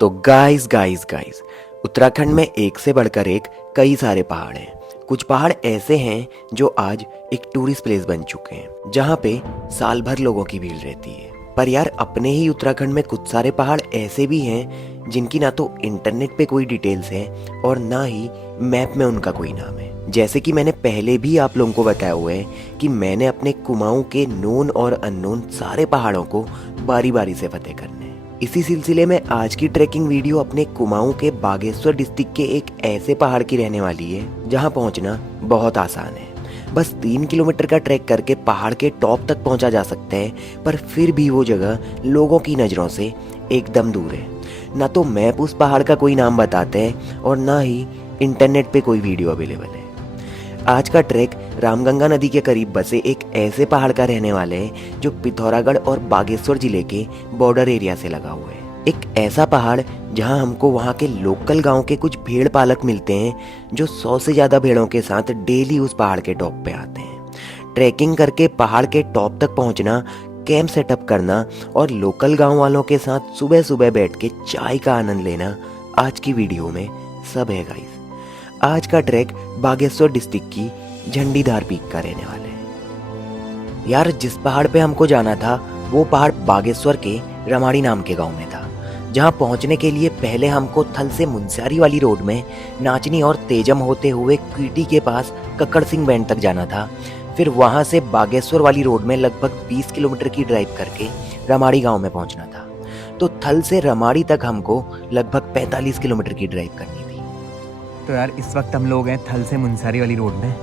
तो guys guys guys Uttarakhand में एक से बढ़कर एक कई सारे पहाड़ हैं। कुछ पहाड़ ऐसे हैं जो आज एक टूरिस्ट प्लेस बन चुके हैं, जहाँ पे साल भर लोगों की भीड़ रहती है। पर यार अपने ही उत्तराखंड में कुछ सारे पहाड़ ऐसे भी हैं जिनकी ना तो इंटरनेट पे कोई डिटेल्स है और ना ही मैप में उनका कोई नाम है। जैसे कि मैंने पहले भी आप लोगों को बताया हुआ है कि मैंने अपने कुमाऊं के नोन और अननोन सारे पहाड़ों को बारी बारी से फतेह करने हैं। इसी सिलसिले में आज की ट्रैकिंग वीडियो अपने कुमाऊं के बागेश्वर डिस्ट्रिक्ट के एक ऐसे पहाड़ की रहने वाली है जहां पहुंचना बहुत आसान है। बस 3 किलोमीटर का ट्रैक करके पहाड़ के टॉप तक पहुंचा जा सकता है, पर फिर भी वो जगह लोगों की नज़रों से एकदम दूर है। ना तो मैप उस पहाड़ का कोई नाम बताते हैं और ना ही इंटरनेट पे कोई वीडियो अवेलेबल है। आज का ट्रैक रामगंगा नदी के करीब बसे एक ऐसे पहाड़ का रहने वाले हैं जो पिथौरागढ़ और बागेश्वर जिले के बॉर्डर एरिया से लगा हुआ है। एक ऐसा पहाड़ जहां हमको वहां के लोकल गांव के कुछ भेड़ पालक मिलते हैं जो 100 से ज़्यादा भेड़ों के साथ डेली उस पहाड़ के टॉप पे आते हैं। ट्रैकिंग करके पहाड़ के टॉप तक पहुंचना, कैंप सेटअप करना और लोकल गांव वालों के साथ सुबह सुबह बैठ के चाय का आनंद लेना आज की वीडियो में सब है गाइस। आज का ट्रैक बागेश्वर डिस्ट्रिक्ट की झंडीदार पीक का रहने वाला है। यार जिस पहाड़ पे हमको जाना था वो पहाड़ बागेश्वर के रमाड़ी नाम के गांव में था, जहां पहुंचने के लिए पहले हमको थल से मुनस्यारी वाली रोड में नाचनी और तेजम होते हुए क्वीटी के पास कक्कड़ सिंह बैंड तक जाना था। फिर वहां से बागेश्वर वाली रोड में लगभग 20 किलोमीटर की ड्राइव करके रमाड़ी गांव में पहुंचना था। तो थल से रमाड़ी तक हमको लगभग 45 किलोमीटर की ड्राइव करनी थी। तो यार इस वक्त हम लोग हैं थल से मुनस्यारी वाली रोड में,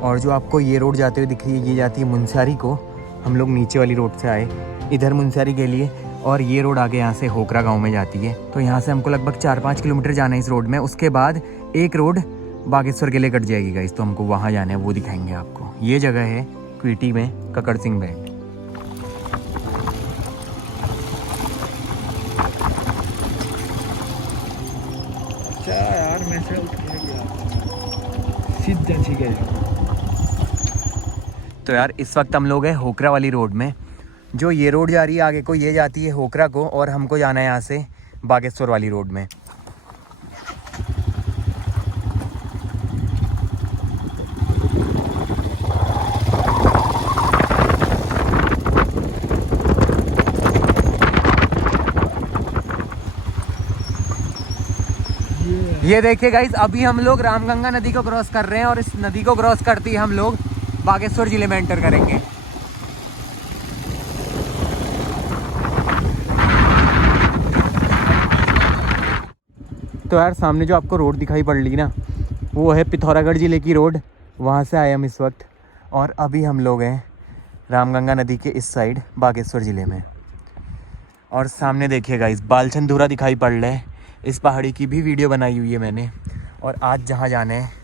और जो आपको ये रोड जाते हुए दिख रही है ये जाती है मुनस्यारी को। हम लोग नीचे वाली रोड से आए इधर मुनस्यारी के लिए, और ये रोड आगे यहाँ से होकरा गांव में जाती है। तो यहाँ से हमको लगभग 4-5 किलोमीटर जाना है इस रोड में। उसके बाद एक रोड बागेश्वर के लिए कट जाएगी गाइस, तो हमको वहाँ जाना है, वो दिखाएंगे आपको। ये जगह है क्वीटी में कक्कड़ सिंह बैंड। यार मैं से उठ गया सीधा ठीक है। तो यार इस वक्त हम लोग हैं होकरा वाली रोड में। जो ये रोड जा रही है आगे को, ये जाती है होकरा को, और हमको जाना है यहाँ से बागेश्वर वाली रोड में। ये देखिए गाइस, अभी हम लोग रामगंगा नदी को क्रॉस कर रहे हैं, और इस नदी को क्रॉस करते ही हम लोग बागेश्वर जिले में एंटर करेंगे। तो यार सामने जो आपको रोड दिखाई पड़ रही ना, वो है पिथौरागढ़ जिले की रोड। वहाँ से आए हम इस वक्त, और अभी हम लोग हैं रामगंगा नदी के इस साइड बागेश्वर जिले में। और सामने देखिए गाइस बालचंदूरा दिखाई पड़ रहा है। इस पहाड़ी की भी वीडियो बनाई हुई है मैंने। और आज जहाँ जाना है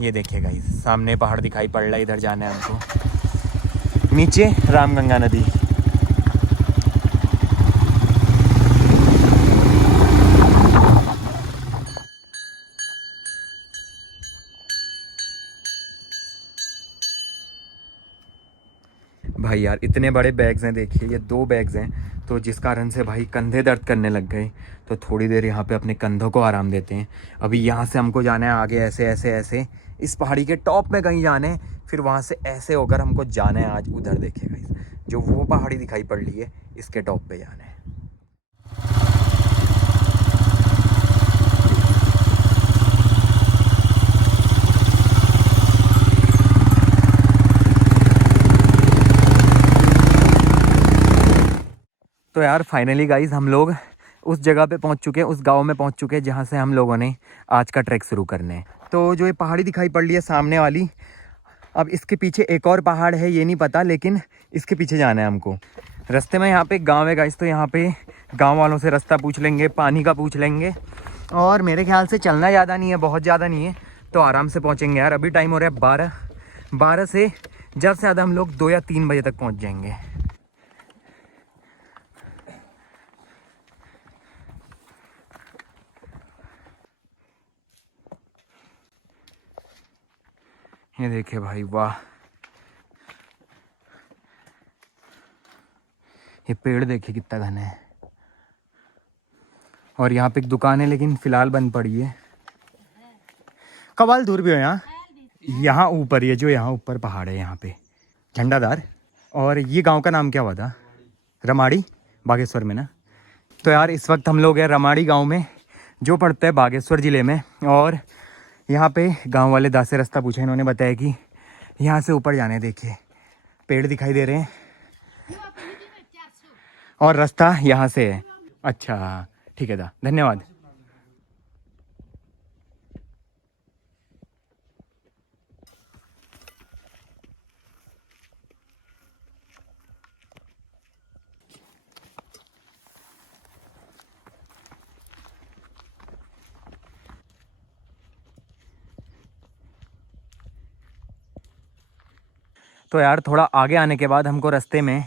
ये देखिए गाइस, सामने पहाड़ दिखाई पड़ रहा है, इधर जाना है हमको। नीचे रामगंगा नदी। भाई यार इतने बड़े बैग्स हैं, देखिए ये 2 बैग्स हैं, तो जिस कारण से भाई कंधे दर्द करने लग गए। तो थोड़ी देर यहाँ पे अपने कंधों को आराम देते हैं। अभी यहाँ से हमको जाना है आगे, ऐसे ऐसे ऐसे इस पहाड़ी के टॉप में कहीं जाना है। फिर वहाँ से ऐसे होकर हमको जाना है आज उधर, देखिए गाइस जो वो पहाड़ी दिखाई पड़ रही है इसके टॉप पे जाना है। तो यार फाइनली गाइस हम लोग उस जगह पे पहुंच चुके हैं, उस गांव में पहुंच चुके हैं जहां से हम लोगों ने आज का ट्रैक शुरू करने है। तो जो ये पहाड़ी दिखाई पड़ रही है सामने वाली, अब इसके पीछे एक और पहाड़ है, ये नहीं पता, लेकिन इसके पीछे जाना है हमको। रास्ते में यहाँ पे एक गाँव है गाइस, तो यहाँ पे गाँव वालों से रास्ता पूछ लेंगे, पानी का पूछ लेंगे, और मेरे ख्याल से चलना ज़्यादा नहीं है, बहुत ज़्यादा नहीं है, तो आराम से पहुँचेंगे यार। अभी टाइम हो रहा है 12 से ज़्यादा से ज़्यादा हम लोग 2 या 3 बजे तक पहुँच जाएंगे। ये देखिए भाई वाह, ये पेड़ देखिए कितना घना है। और यहाँ पे एक दुकान है लेकिन फ़िलहाल बंद पड़ी है। कवाल दूर भी हो यहाँ, यहाँ ऊपर ये जो यहाँ ऊपर पहाड़ है यहाँ पे झंडादार। और ये गांव का नाम क्या हुआ था? रमाड़ी, बागेश्वर में ना। तो यार इस वक्त हम लोग हैं रमाड़ी गांव में, जो पड़ता है बागेश्वर ज़िले में। और यहाँ पे गांव वाले दास से रास्ता पूछा, इन्होंने बताया कि यहाँ से ऊपर जाने। देखिए पेड़ दिखाई दे रहे हैं और रास्ता यहाँ से है। अच्छा ठीक है दा, धन्यवाद। तो यार थोड़ा आगे आने के बाद हमको रास्ते में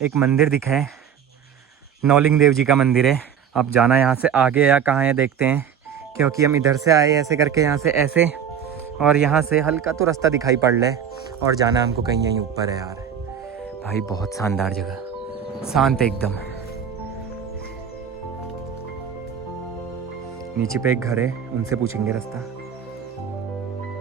एक मंदिर दिखा है, नौलिंग देव जी का मंदिर है। अब जाना यहाँ से आगे या कहाँ है देखते हैं, क्योंकि हम इधर से आए ऐसे करके, यहाँ से ऐसे, और यहाँ से हल्का तो रास्ता दिखाई पड़ रहा है और जाना हमको कहीं यहीं ऊपर है। यार भाई बहुत शानदार जगह, शांत एकदम। नीचे पे एक घर है, उनसे पूछेंगे रास्ता।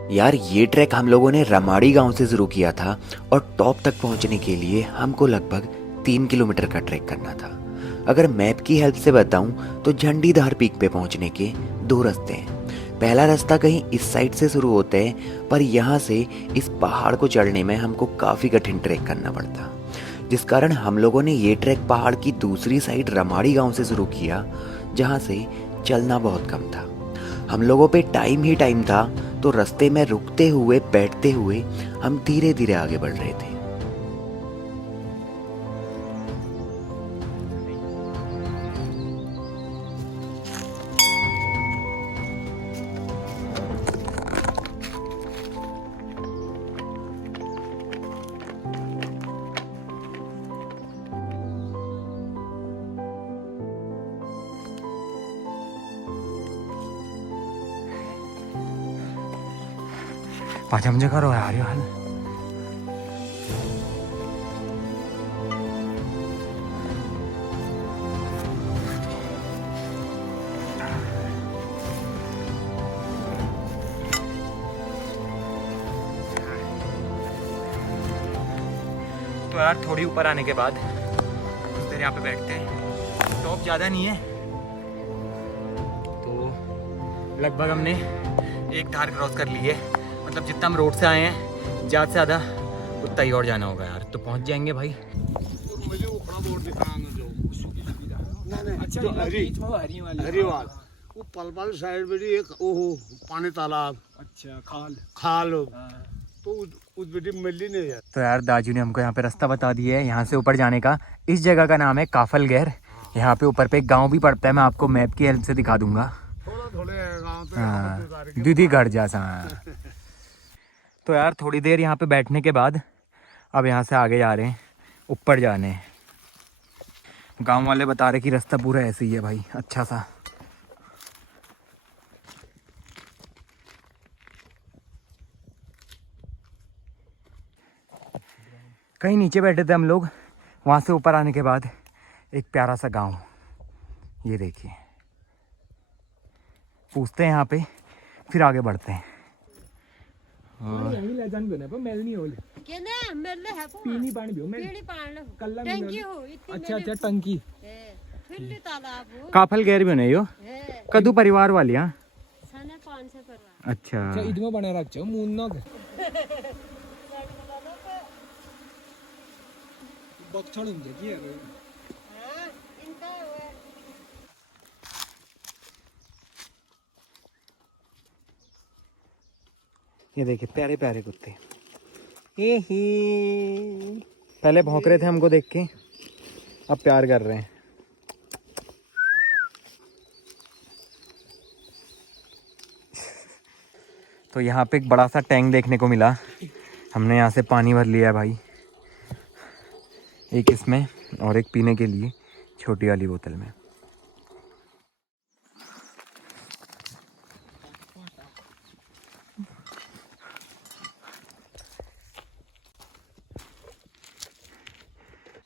यार ये ट्रैक हम लोगों ने रमाड़ी गांव से शुरू किया था और टॉप तक पहुंचने के लिए हमको लगभग 3 किलोमीटर का ट्रैक करना था। अगर मैप की हेल्प से बताऊं तो झंडीधार पीक पे पहुंचने के 2 रास्ते हैं। पहला रास्ता कहीं इस साइड से शुरू होता है, पर यहाँ से इस पहाड़ को चढ़ने में हमको काफ़ी कठिन ट्रैक करना पड़ता, जिस कारण हम लोगों ने ये ट्रैक पहाड़ की दूसरी साइड रमाड़ी गांव से शुरू किया, जहाँ से चलना बहुत कम था। हम लोगों पे टाइम ही टाइम था, तो रास्ते में रुकते हुए बैठते हुए हम धीरे धीरे आगे बढ़ रहे थे। पाचम जगह रो यार यार। तो यार थोड़ी ऊपर आने के बाद कुछ देर यहाँ पे बैठते हैं। टॉप ज़्यादा नहीं है, तो लगभग हमने एक धार क्रॉस कर ली है। मतलब जितना हम रोड से आए हैं ज़्यादा से ज़्यादा उतना ही और जाना होगा यार, तो पहुंच जाएंगे भाई। अच्छा हरिवाल वो पलपल साइड में एक ओहो पानी तालाब, अच्छा खाल तो उस बेटी मिली नहीं है। तो यार दाजू ने हमको यहाँ पे रास्ता बता दिया है यहाँ से ऊपर जाने का। इस जगह का नाम है काफल गैर। यहाँ पे ऊपर पे एक गांव भी पड़ता है, मैं आपको मैप की हेल्प से दिखा दूंगा। हाँ दीदी घर जैसा। तो यार थोड़ी देर यहाँ पे बैठने के बाद अब यहाँ से आगे जा रहे हैं, ऊपर जाने। गांव वाले बता रहे कि रास्ता पूरा ऐसे ही है भाई, अच्छा सा। कहीं नीचे बैठे थे हम लोग, वहाँ से ऊपर आने के बाद एक प्यारा सा गांव, ये देखिए। पूछते हैं यहाँ पे, फिर आगे बढ़ते हैं। अच्छा अच्छा टंकी काफल गैर भी नहीं हो कदू परिवार वाली। हाँ अच्छा इधर बना रखो मुन्ना बक्छड़ की है। ये देखिए प्यारे प्यारे कुत्ते, ये ही पहले भौंक रहे थे हमको देख के, अब प्यार कर रहे हैं। तो यहाँ पे एक बड़ा सा टैंक देखने को मिला, हमने यहाँ से पानी भर लिया है भाई, एक इसमें और एक पीने के लिए छोटी वाली बोतल में।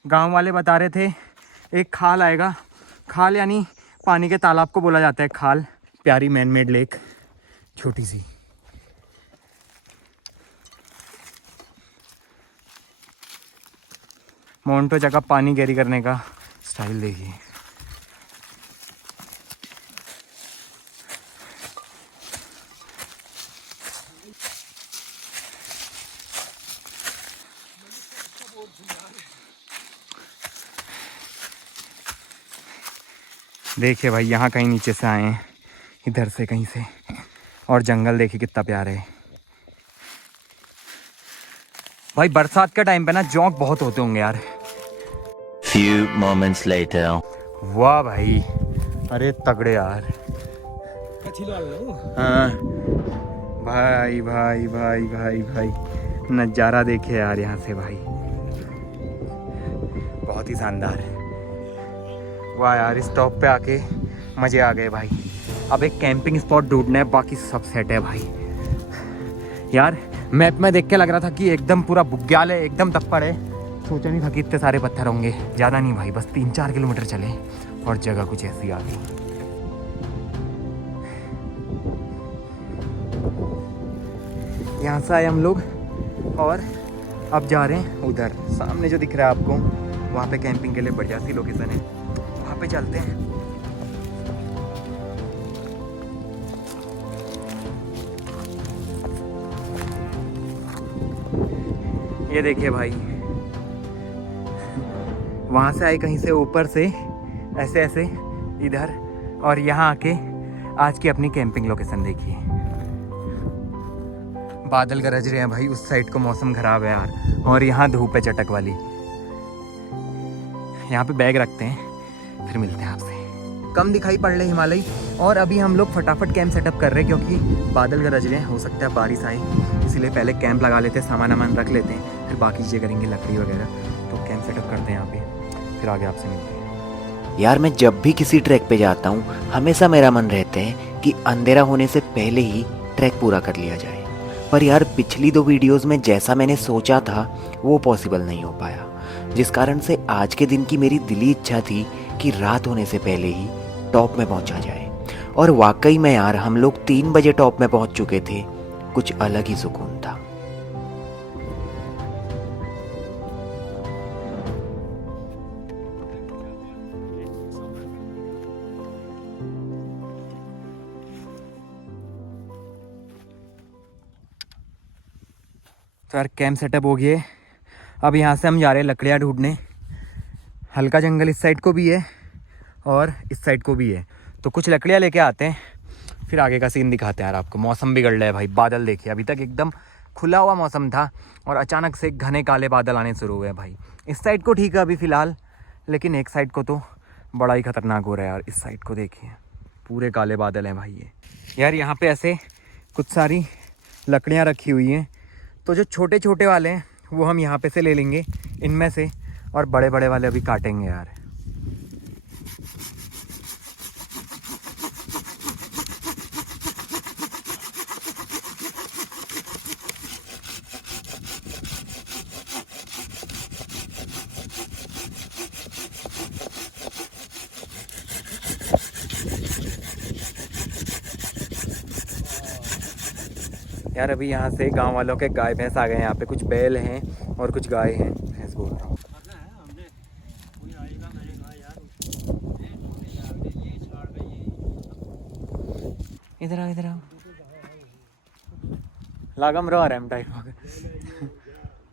गांव वाले बता रहे थे एक खाल आएगा, खाल यानी पानी के तालाब को बोला जाता है खाल। प्यारी मैन मेड लेक, छोटी सी। मोन्टो जगह पानी कैरी करने का स्टाइल देखिए। देखिए भाई, यहाँ कहीं नीचे से आए हैं, इधर से कहीं से, और जंगल देखिए कितना प्यारा है भाई। बरसात के टाइम पे ना जोंक बहुत होते होंगे यार। Few moments later. वाह भाई, अरे तगड़े यार। हाँ भाई भाई भाई भाई भाई, नज़ारा देखे यार यहाँ से भाई, बहुत ही शानदार। वाह यार, इस टॉप पे आके मज़े आ गए भाई। अब एक कैंपिंग स्पॉट ढूंढना है, बाकी सब सेट है भाई। यार मैप में देख के लग रहा था कि एकदम पूरा बुग्याल है, एकदम तप्पड़ है। सोचा नहीं था कि इतने सारे पत्थर होंगे। ज़्यादा नहीं भाई, बस 3-4 किलोमीटर चले और जगह कुछ ऐसी आ गई। यहाँ से आए हम लोग और अब जा रहे हैं उधर सामने जो दिख रहा है आपको, वहाँ पे कैंपिंग के लिए बढ़िया सी लोकेशन है, वहाँ पे चलते हैं। ये देखिए भाई, वहाँ से आए कहीं से ऊपर से ऐसे ऐसे इधर, और यहाँ आके आज की अपनी कैंपिंग लोकेशन देखिए। बादल गरज रहे हैं भाई, उस साइड को मौसम ख़राब है यार, और यहाँ धूप है चटक वाली। यहाँ पे बैग रखते हैं, फिर मिलते हैं आपसे। कम दिखाई पड़ रहे हिमालय, और अभी हम लोग फटाफट कैंप सेटअप कर रहे हैं क्योंकि बादल गरज रहे हैं, हो सकता है बारिश आए, इसीलिए पहले कैंप लगा लेते हैं, सामान वामान रख लेते हैं, फिर बाकी चीज़ें करेंगे, लकड़ी वगैरह। तो कैंप सेटअप करते हैं यहाँ पे, फिर आगे आपसे मिलते हैं। यार मैं जब भी किसी ट्रैक पे जाता हूँ हमेशा मेरा मन रहता है कि अंधेरा होने से पहले ही ट्रैक पूरा कर लिया जाए, पर यार पिछली 2 वीडियोस में जैसा मैंने सोचा था वो पॉसिबल नहीं हो पाया, जिस कारण से आज के दिन की मेरी दिली इच्छा थी कि रात होने से पहले ही टॉप में पहुंचा जाए। और वाकई में यार हम लोग 3 बजे टॉप में पहुंच चुके थे, कुछ अलग ही सुकून था। तो यार कैंप सेटअप हो गया है। अब यहाँ से हम जा रहे हैं लकड़ियाँ ढूंढने। हल्का जंगल इस साइड को भी है और इस साइड को भी है, तो कुछ लकड़ियाँ लेके आते हैं, फिर आगे का सीन दिखाते हैं यार आपको। मौसम बिगड़ रहा है भाई, बादल देखिए, अभी तक एकदम खुला हुआ मौसम था और अचानक से घने काले बादल आने शुरू हुए भाई। इस साइड को ठीक है अभी फ़िलहाल, लेकिन एक साइड को तो बड़ा ही ख़तरनाक हो रहा है यार। इस साइड को देखिए, पूरे काले बादल हैं भाई ये। यार यहाँ पे ऐसे कुछ सारी लकड़ियाँ रखी हुई हैं, तो जो छोटे छोटे वाले हैं वो हम यहाँ पे से ले लेंगे इनमें से, और बड़े बड़े वाले अभी काटेंगे यार। यार अभी यहाँ से गांव वालों के गाय भैंस आ गए हैं, यहाँ पे कुछ बैल हैं और कुछ गाय हैं, भैंस बोल रहा हूँ। इधर आओ, इधर आओ, लागम रहा रैम टाइप।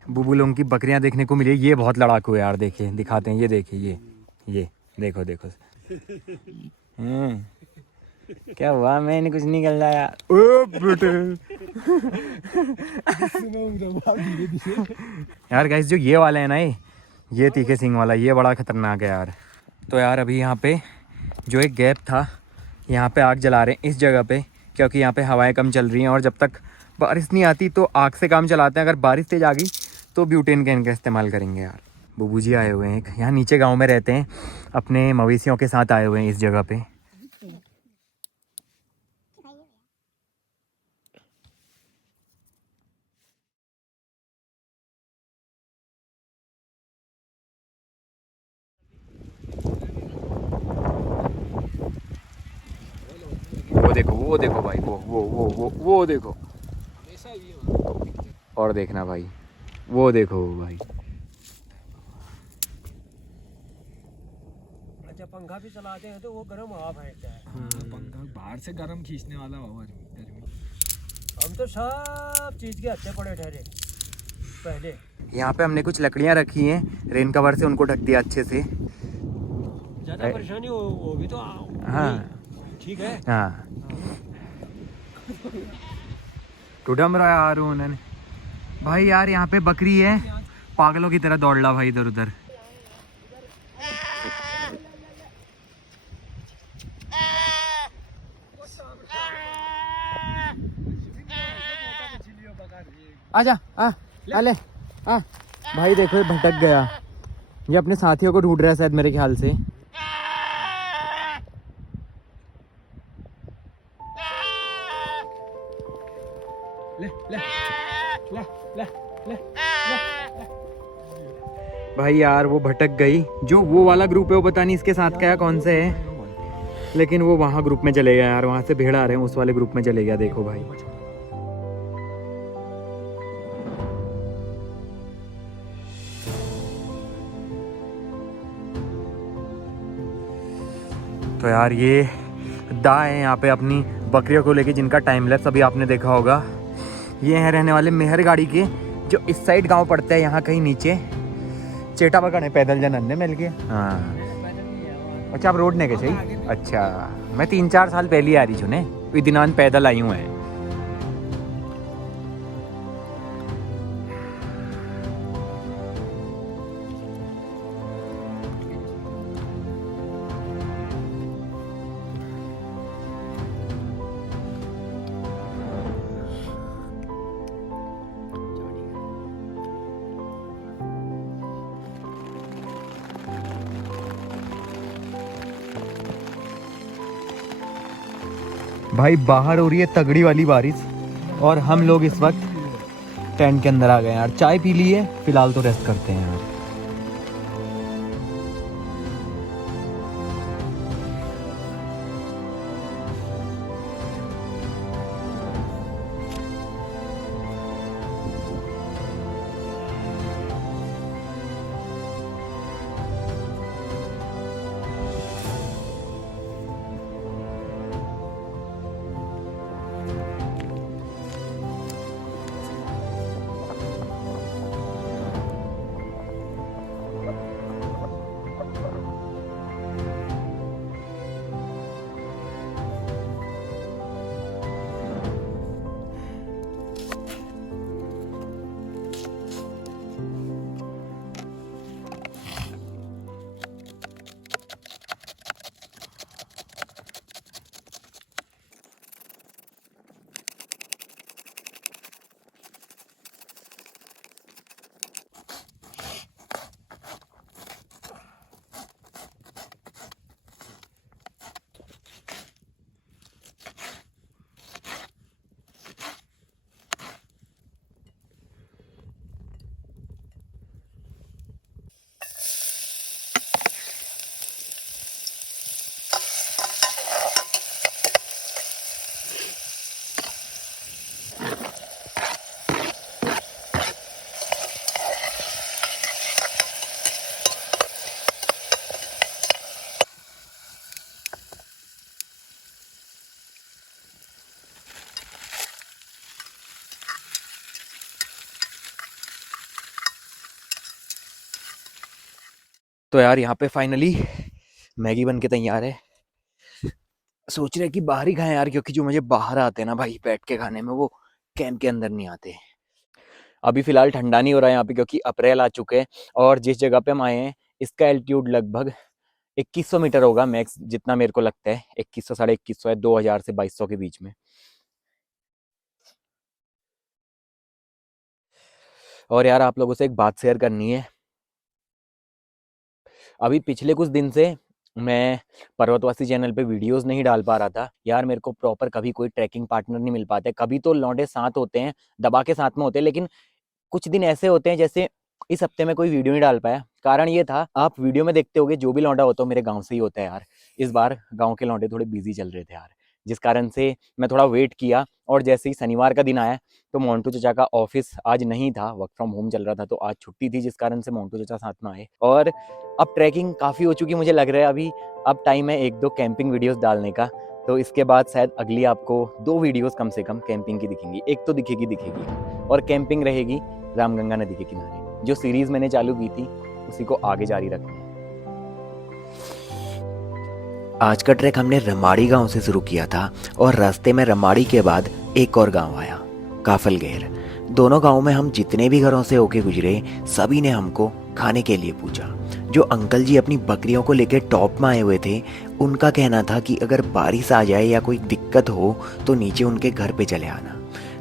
बुबू लोगों की बकरियां देखने को मिली, ये बहुत लड़ाकू है यार। देखिए दिखाते हैं, ये देखिए, ये देखो देखो। क्या हुआ, मैंने कुछ नहीं कर रहा यार। ओ बेटे यार गाइस, जो ये वाला है ना, ये तीखे सिंग वाला, ये बड़ा खतरनाक है यार। तो यार अभी यहाँ पे जो एक गैप था, यहाँ पे आग जला रहे हैं इस जगह पे, क्योंकि यहाँ पे हवाएं कम चल रही हैं और जब तक बारिश नहीं आती तो आग से काम चलाते हैं। अगर बारिश तेज आ गई तो ब्यूटेन कैन का इस्तेमाल करेंगे यार। बुबू जी आए हुए हैं, यहाँ नीचे गाँव में रहते हैं, अपने मवेशियों के साथ आए हुए हैं इस जगह पे। देखो भाई, वो देखो। और देखना भाई, वो देखो भाई। अच्छा पंखा भी चलाते हैं तो वो गर्म हवा फेंकता है। पंखा बाहर से गर्म खींचने वाला हवा गर्मी। हम तो सब चीज़ के अच्छे पड़े ठहरे पहले। यहाँ पे हमने कुछ लकड़ियाँ रखी हैं, रेन कवर से उनको ढक दिया अच्छे से। ज़्यादा परेशानी हो भी तो हाँ ठीक है। हाँ टूडम रहा यार उन्होंने भाई। यार यहाँ पे बकरी है, पागलों की तरह दौड़ रहा भाई इधर उधर। आजा आ ले आ भाई। देखो ये भटक गया, ये अपने साथियों को ढूंढ रहा है शायद मेरे ख्याल से। ले ले ले ले ले भाई यार वो भटक गई। जो वो वाला ग्रुप है वो पता नहीं इसके साथ क्या कौन से है, लेकिन वो वहाँ ग्रुप में चले गया यार। वहाँ से भेड़ आ रहे हैं, उस वाले ग्रुप में चले गया। देखो भाई तो यार ये दा है यहाँ पे अपनी बकरियों को लेके, जिनका टाइम लैप्स अभी आपने देखा होगा। ये हैं रहने वाले मेहरगाड़ी के, जो इस साइड गांव पड़ता है, यहाँ कहीं नीचे। चेटा पकड़े पैदल जन अन्य मिल गए। हाँ अच्छा, आप रोड ने के चाहिए। अच्छा मैं 3-4 साल पहले आ रही छू ने, दिनान पैदल आई हूँ है। भाई बाहर हो रही है तगड़ी वाली बारिश, और हम लोग इस वक्त टेंट के अंदर आ गए यार। चाय पी ली है, फिलहाल तो रेस्ट करते हैं यार। तो यार यहाँ पे फाइनली मैगी बन के तैयार है। सोच रहे कि बाहर ही खाएं यार, क्योंकि जो मुझे बाहर आते हैं ना भाई बैठ के खाने में, वो कैंप के अंदर नहीं आते। अभी फिलहाल ठंडा नहीं हो रहा है यहाँ पे, क्योंकि अप्रैल आ चुके हैं। और जिस जगह पे हम आए हैं इसका एल्टीट्यूड लगभग 2100 मीटर होगा मैक्स, जितना मेरे को लगता है। 2100 2150 है, 2000 से 2200 के बीच में। और यार आप लोगों से एक बात शेयर करनी है। अभी पिछले कुछ दिन से मैं पर्वतवासी चैनल पे वीडियोस नहीं डाल पा रहा था यार। मेरे को प्रॉपर कभी कोई ट्रैकिंग पार्टनर नहीं मिल पाते। कभी तो लौंडे साथ होते हैं, दबा के साथ में होते हैं, लेकिन कुछ दिन ऐसे होते हैं जैसे इस हफ्ते में कोई वीडियो नहीं डाल पाया। कारण ये था, आप वीडियो में देखते होगे जो भी लौंडा होता है मेरे गाँव से ही होता है यार। इस बार गाँव के लौंडे थोड़े बिजी चल रहे थे यार, जिस कारण से मैं थोड़ा वेट किया। और जैसे ही शनिवार का दिन आया तो मोंटू चाचा का ऑफिस आज नहीं था, वर्क फ्रॉम होम चल रहा था, तो आज छुट्टी थी, जिस कारण से मोंटू चाचा साथ में आए। और अब ट्रैकिंग काफ़ी हो चुकी मुझे लग रहा है। अभी अब टाइम है 1-2 कैंपिंग वीडियोस डालने का, तो इसके बाद शायद अगली आपको 2 वीडियोस कम से कम कैंपिंग की दिखेंगी। एक तो दिखेगी और कैंपिंग रहेगी रामगंगा नदी के किनारे। जो सीरीज़ मैंने चालू की थी उसी को आगे जारी रखना है। आज का ट्रैक हमने रमाड़ी गांव से शुरू किया था और रास्ते में रमाड़ी के बाद एक और गांव आया, काफलगैर। दोनों गांव में हम जितने भी घरों से होके गुजरे सभी ने हमको खाने के लिए पूछा। जो अंकल जी अपनी बकरियों को लेकर टॉप में आए हुए थे, उनका कहना था कि अगर बारिश आ जाए या कोई दिक्कत हो तो नीचे उनके घर पे चले आना।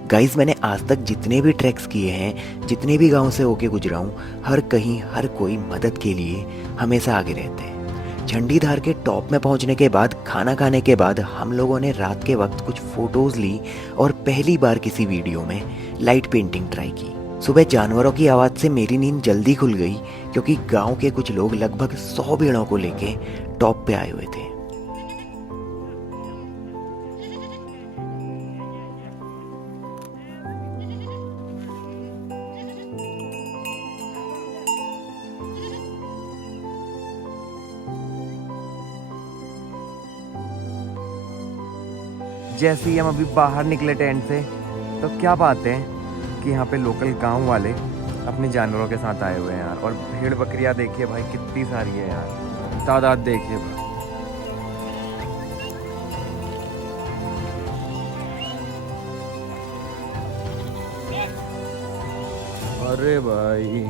गाइस, मैंने आज तक जितने भी ट्रैक्स किए हैं, जितने भी गांव से होके गुजरा हूँ, हर कहीं हर कोई मदद के लिए हमेशा आगे रहते हैं। झंडीधार के टॉप में पहुंचने के बाद खाना खाने के बाद हम लोगों ने रात के वक्त कुछ फोटोज ली और पहली बार किसी वीडियो में लाइट पेंटिंग ट्राई की। सुबह जानवरों की आवाज़ से मेरी नींद जल्दी खुल गई क्योंकि गांव के कुछ लोग लगभग 100 भेड़ों को लेके टॉप पे आए हुए थे। जैसे ही हम अभी बाहर निकले टेंट से तो क्या बात है कि यहाँ पे लोकल गांव वाले अपने जानवरों के साथ आए हुए हैं यार। और भेड़ बकरियाँ देखिए भाई कितनी सारी है यार, तादाद देखिए भाई। अरे भाई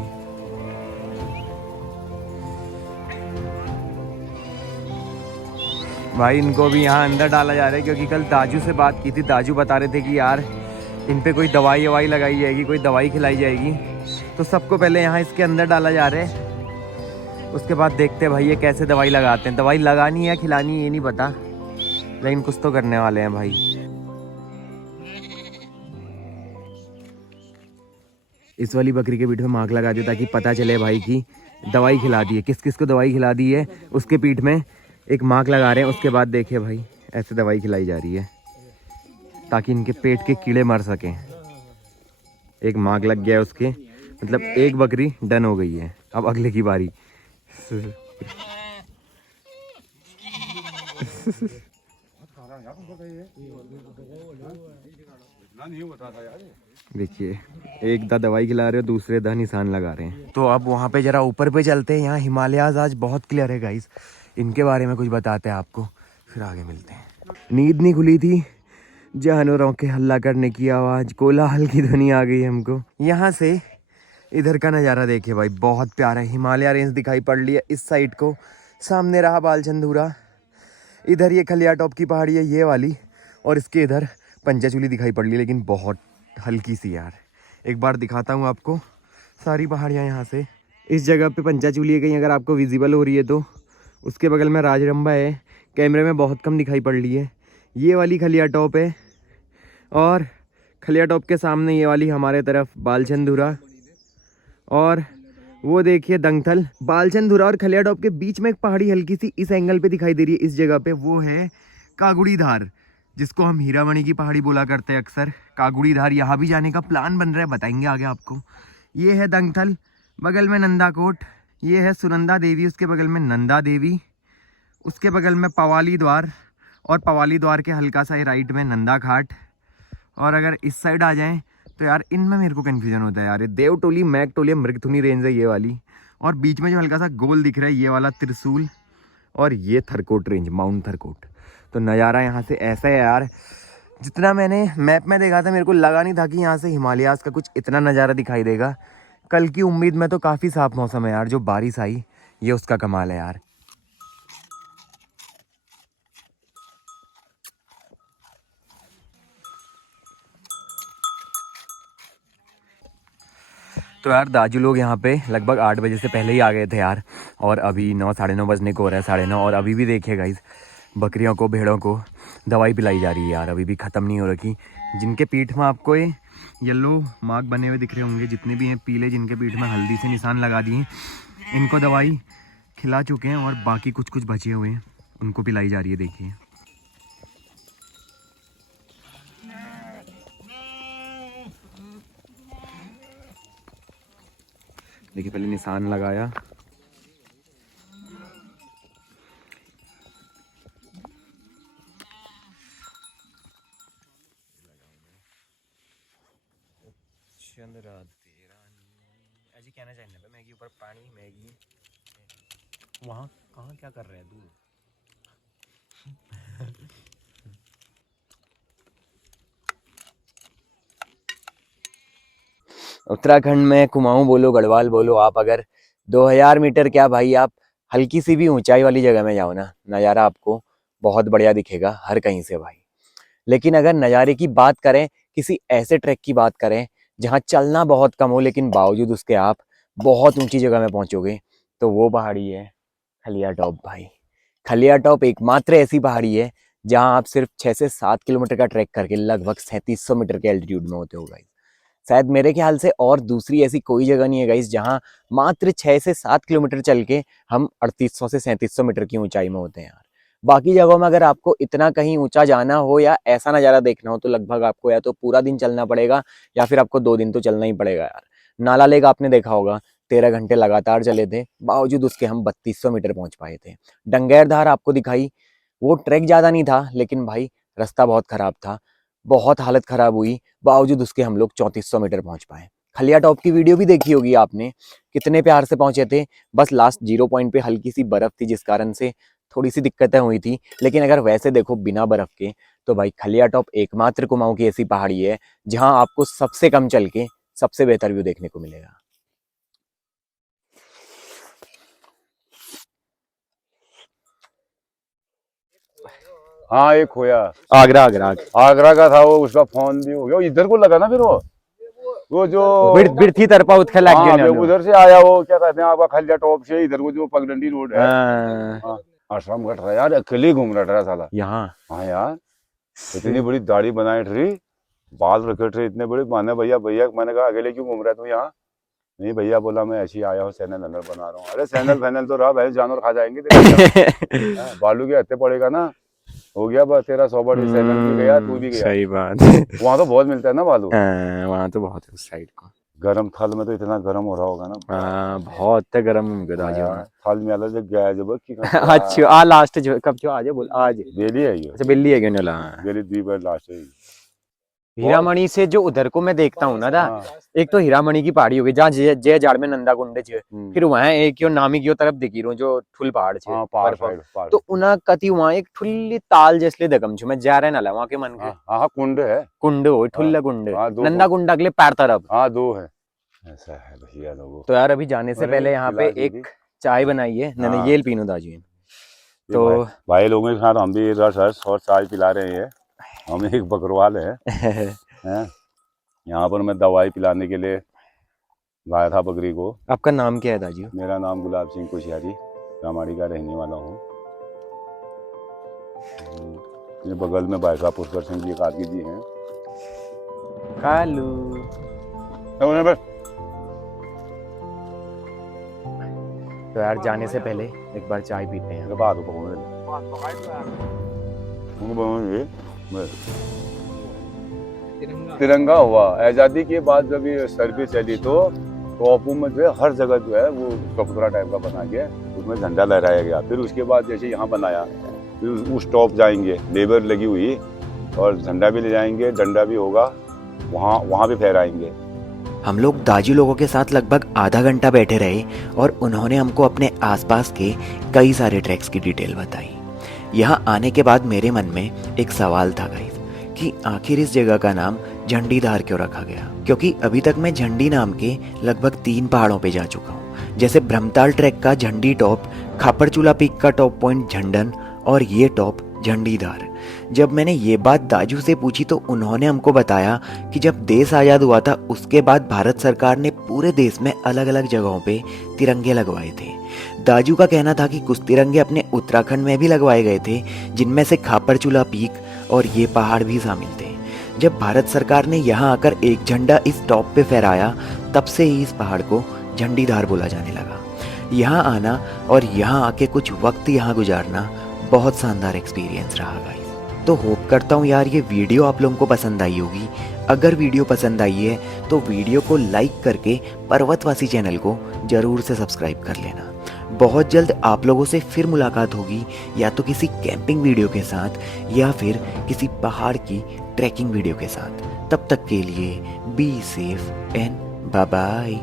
भाई इनको भी यहाँ अंदर डाला जा रहा है क्योंकि कल दाजू से बात की थी। दाजू बता रहे थे कि यार इन पे कोई दवाई ववाई लगाई जाएगी, कोई दवाई खिलाई जाएगी, तो सबको पहले यहाँ इसके अंदर डाला जा रहा है। उसके बाद देखते हैं भाई ये कैसे दवाई लगाते हैं। दवाई लगानी है या खिलानी है ये नहीं पता, लेकिन कुछ तो करने वाले हैं भाई। इस वाली बकरी के पीठ में मार्क लगा दिया ताकि पता चले भाई कि दवाई खिला दी है, किस किस को दवाई खिला दी है, उसके पीठ में एक मार्क लगा रहे हैं। उसके बाद देखिए भाई ऐसे दवाई खिलाई जा रही है ताकि इनके पेट के कीड़े मर सकें। एक मार्क लग गया है उसके, मतलब एक बकरी डन हो गई है। अब अगले की बारी। देखिए एक दा दवाई खिला रहे हो, दूसरे दा निशान लगा रहे हैं। तो अब वहाँ पे जरा ऊपर पे चलते हैं। यहाँ हिमालयाज आज बहुत क्लियर है गाइस, इनके बारे में कुछ बताते हैं आपको, फिर आगे मिलते हैं। नींद नहीं खुली थी, जानवरों के हल्ला करने की आवाज़, कोलाहल की ध्वनि आ गई हमको। यहाँ से इधर का नज़ारा देखिए भाई, बहुत प्यारा है। हिमालय रेंज दिखाई पड़ रही है इस साइड को, सामने रहा बालचंदूरा, इधर ये खलिया टॉप की पहाड़ी है ये वाली, और इसके इधर पंचाचूली दिखाई पड़ रही है, लेकिन बहुत हल्की सी यार। एक बार दिखाता हूँ आपको सारी पहाड़ियाँ यहाँ से। इस जगह पे पंचाचूली है कहीं अगर आपको विजिबल हो रही है तो। उसके बगल में राजरंभा है, कैमरे में बहुत कम दिखाई पड़ रही है। ये वाली खलिया टॉप है और खलिया टॉप के सामने ये वाली हमारे तरफ बालचंदूरा, और वो देखिए दंगथल। बालचंदूरा और खलिया टॉप के बीच में एक पहाड़ी हल्की सी इस एंगल पे दिखाई दे रही है इस जगह पे, वो है कागुड़ी धार, जिसको हम हीरामणि की पहाड़ी बोला करते हैं अक्सर। कागुड़ी धार, यहाँ भी जाने का प्लान बन रहा है, बताएंगे आगे आपको। ये है दंगथल, बगल में नंदाकोट, ये है सुनंदा देवी, उसके बगल में नंदा देवी, उसके बगल में पवाली द्वार, और पवाली द्वार के हल्का सा राइट में नंदा घाट। और अगर इस साइड आ जाएं तो यार इनमें मेरे को कन्फ्यूजन होता है यार, ये देवटोली, मैकटोली, मृगथुनी रेंज है ये वाली, और बीच में जो हल्का सा गोल दिख रहा है ये वाला त्रिशूल, और ये थरकोट रेंज, माउंट थरकोट। तो नज़ारा यहाँ से ऐसा है यार, जितना मैंने मैप में देखा था मेरे को लगा नहीं था कि यहाँ से हिमालयाज का कुछ इतना नज़ारा दिखाई देगा। कल की उम्मीद में तो काफ़ी साफ मौसम है यार, जो बारिश आई ये उसका कमाल है यार। तो यार दाजू लोग यहाँ पे लगभग 8 बजे से पहले ही आ गए थे यार, और अभी 9 साढ़े 9 बजने को हो रहा है, 9:30। और अभी भी देखिए गाइस बकरियों को, भेड़ों को दवाई पिलाई जा रही है यार, अभी भी ख़त्म नहीं हो रखी। जिनके पीठ में आपको ये येलो मार्क बने हुए दिख रहे होंगे, जितने भी हैं पीले, जिनके पीठ में हल्दी से निशान लगा दिए, इनको दवाई खिला चुके हैं, और बाकी कुछ कुछ बचे हुए हैं उनको पिलाई जा रही है। देखिए देखिए पहले निशान लगाया, ऐसे कहना चाहिए था मैगी ऊपर पानी मैगी वहाँ कहाँ क्या कर रहे हैं दूर। उत्तराखंड में कुमाऊं बोलो गढ़वाल बोलो, आप अगर 2000 मीटर क्या भाई, आप हल्की सी भी ऊंचाई वाली जगह में जाओ ना, नज़ारा आपको बहुत बढ़िया दिखेगा हर कहीं से भाई। लेकिन अगर नज़ारे की बात करें, किसी ऐसे ट्रैक की बात करें जहाँ चलना बहुत कम हो लेकिन बावजूद उसके आप बहुत ऊंची जगह में पहुंचोगे, तो वो पहाड़ी है खलिया टॉप भाई। खलिया टॉप एकमात्र ऐसी पहाड़ी है जहाँ आप सिर्फ 6 से 7 किलोमीटर का ट्रैक करके लगभग 3700 मीटर के एल्टीट्यूड में होते हो गाइस। शायद मेरे ख्याल से और दूसरी ऐसी कोई जगह नहीं है गाइस जहाँ मात्र 6 से 7 किलोमीटर चल के हम 3800 से 3700 मीटर की ऊंचाई में होते हैं यार। बाकी जगहों में अगर आपको इतना कहीं ऊंचा जाना हो या ऐसा नज़ारा देखना हो तो लगभग आपको या तो पूरा दिन चलना पड़ेगा या फिर आपको 2 दिन तो चलना ही पड़ेगा यार। नाला लेक आपने देखा होगा, 13 घंटे लगातार चले थे, बावजूद उसके हम 3200 मीटर पहुंच पाए थे। डंगेर धार आपको दिखाई, वो ट्रैक ज़्यादा नहीं था लेकिन भाई रास्ता बहुत ख़राब था, बहुत हालत ख़राब हुई, बावजूद उसके हम लोग 3400 मीटर पहुंच पाए। खलिया टॉप की वीडियो भी देखी होगी आपने, कितने प्यार से पहुंचे थे। बस लास्ट 0 पॉइंट पे हल्की सी बर्फ़ थी जिस कारण से थोड़ी सी दिक्कतें हुई थी, लेकिन अगर वैसे देखो बिना बर्फ़ के तो भाई खलिया टॉप एकमात्र कुमाऊं की ऐसी पहाड़ी है जहां आपको सबसे कम चल के सबसे बेहतर व्यू देखने को मिलेगा। हाँ एक खोया, आगरा आगरा का था वो, उसका फोन भी हो गया। इधर को लगा ना फिर वो जो बिरथी तरपा उठे लग गया, उधर से आया वो क्या कहते हैं आपका खलिया टॉप से इधर को जो पगडंडी रोड है। आश्रम घट रहा यार, अकेले घूम रहा था साला यहाँ। हाँ यार, इतनी बड़ी दाढ़ी बनाई थी, बाल रखे थे इतने बड़े। माने भैया मैंने कहा अकेले क्यों घूम रहा है तू यहाँ? नहीं भैया बोला मैं ऐसे ही आया हूँ, चैनल बना रहा हूँ। अरे चैनल फैनल तो रहा भाई, जानवर खा जाएंगे बालू के हत्ते पड़ेगा ना, हो गया बस तेरा 100 बड़ी। चैनल भी गया, तू भी गया। सही बात। वहाँ तो बहुत मिलता है ना बालू, वहाँ तो बहुत है उस साइड को। गरम थाल में तो इतना गरम हो रहा होगा ना। बहुत गरम थाल में अलग जग गया है जब अच्छा आ लास्ट जो कब जो आज बोल आज बेली है ये। अच्छा बिल्ली है क्यों ना बेली द्वीप लास्ट है। हीरामणि से जो उधर को मैं देखता हूँ ना, एक तो हीरामणि की पहाड़ी होगी जहाँ जय जाड़ में नंदा कुंड छे, फिर वहाँ एक यो नामी की तरफ दिखी रहो जो ठुल पहाड़ छे, पहाड़ तो उना कति वहाँ एक ठुल्ली ताल जैसे देखम छु मैं जा रहे ना वहाँ के मन के। हाँ कुंड है, कुंड हो ठुल्ला कुंड, नंदा कुंड अगले पैर तरफ। हाँ 2 है, ऐसा है भैया लोगों। तो यार अभी जाने से पहले यहाँ पे एक चाय बनाई है, मैंने ये पीनू दाजी। तो भाई लोगों के साथ हम भी रस और चाय पिला रहे हैं। हम एक बकरवाल है यहाँ पर मैं दवाई पिलाने के लिए लाया था बकरी को। आपका नाम क्या है दाजी? मेरा नाम गुलाब सिंह कुशियारी, रामाड़ी का रहने वाला हूँ। ये बगल में भाई साहब पुष्कर सिंह जी कार्की जी हैं। कालू तो यार जाने से पहले एक बार चाय पीते हैं। तिरंगा हुआ आजादी के बाद जब ये सर्विस चली तो टॉपों में जो है हर जगह जो है वो चबूतरा टाइप का बना के उसमें झंडा लहराया गया। फिर उसके बाद जैसे यहाँ बनाया, फिर उस टॉप जाएंगे, लेबर लगी हुई और झंडा भी ले जाएंगे, डंडा भी होगा, वहाँ भी फहराएंगे। हम लोग दाजू लोगों के साथ लगभग आधा घंटा बैठे रहे और उन्होंने हमको अपने आसपास के कई सारे ट्रैक्स की डिटेल बताई। यहाँ आने के बाद मेरे मन में एक सवाल था गाइस कि आखिर इस जगह का नाम झंडीधार क्यों रखा गया, क्योंकि अभी तक मैं झंडी नाम के लगभग 3 पहाड़ों पे जा चुका हूँ, जैसे ब्रह्मताल ट्रैक का झंडी टॉप, खापड़चूला पीक का टॉप पॉइंट झंडन और ये टॉप झंडीधार। जब मैंने ये बात दाजू से पूछी तो उन्होंने हमको बताया कि जब देश आज़ाद हुआ था उसके बाद भारत सरकार ने पूरे देश में अलग अलग जगहों पे तिरंगे लगवाए थे। दाजू का कहना था कि कुछ तिरंगे अपने उत्तराखंड में भी लगवाए गए थे, जिनमें से खापड़चूला पीक और ये पहाड़ भी शामिल थे। जब भारत सरकार ने यहाँ आकर एक झंडा इस टॉप पे फहराया, तब से ही इस पहाड़ को झंडीधार बोला जाने लगा। यहाँ आना और यहाँ आके कुछ वक्त यहाँ गुजारना बहुत शानदार एक्सपीरियंस रहा गाइस। तो होप करता हूँ यार ये वीडियो आप लोगों को पसंद आई होगी। अगर वीडियो पसंद आई है तो वीडियो को लाइक करके पर्वतवासी चैनल को ज़रूर से सब्सक्राइब कर लेना। बहुत जल्द आप लोगों से फिर मुलाकात होगी, या तो किसी कैंपिंग वीडियो के साथ या फिर किसी पहाड़ की ट्रैकिंग वीडियो के साथ। तब तक के लिए be safe and bye bye.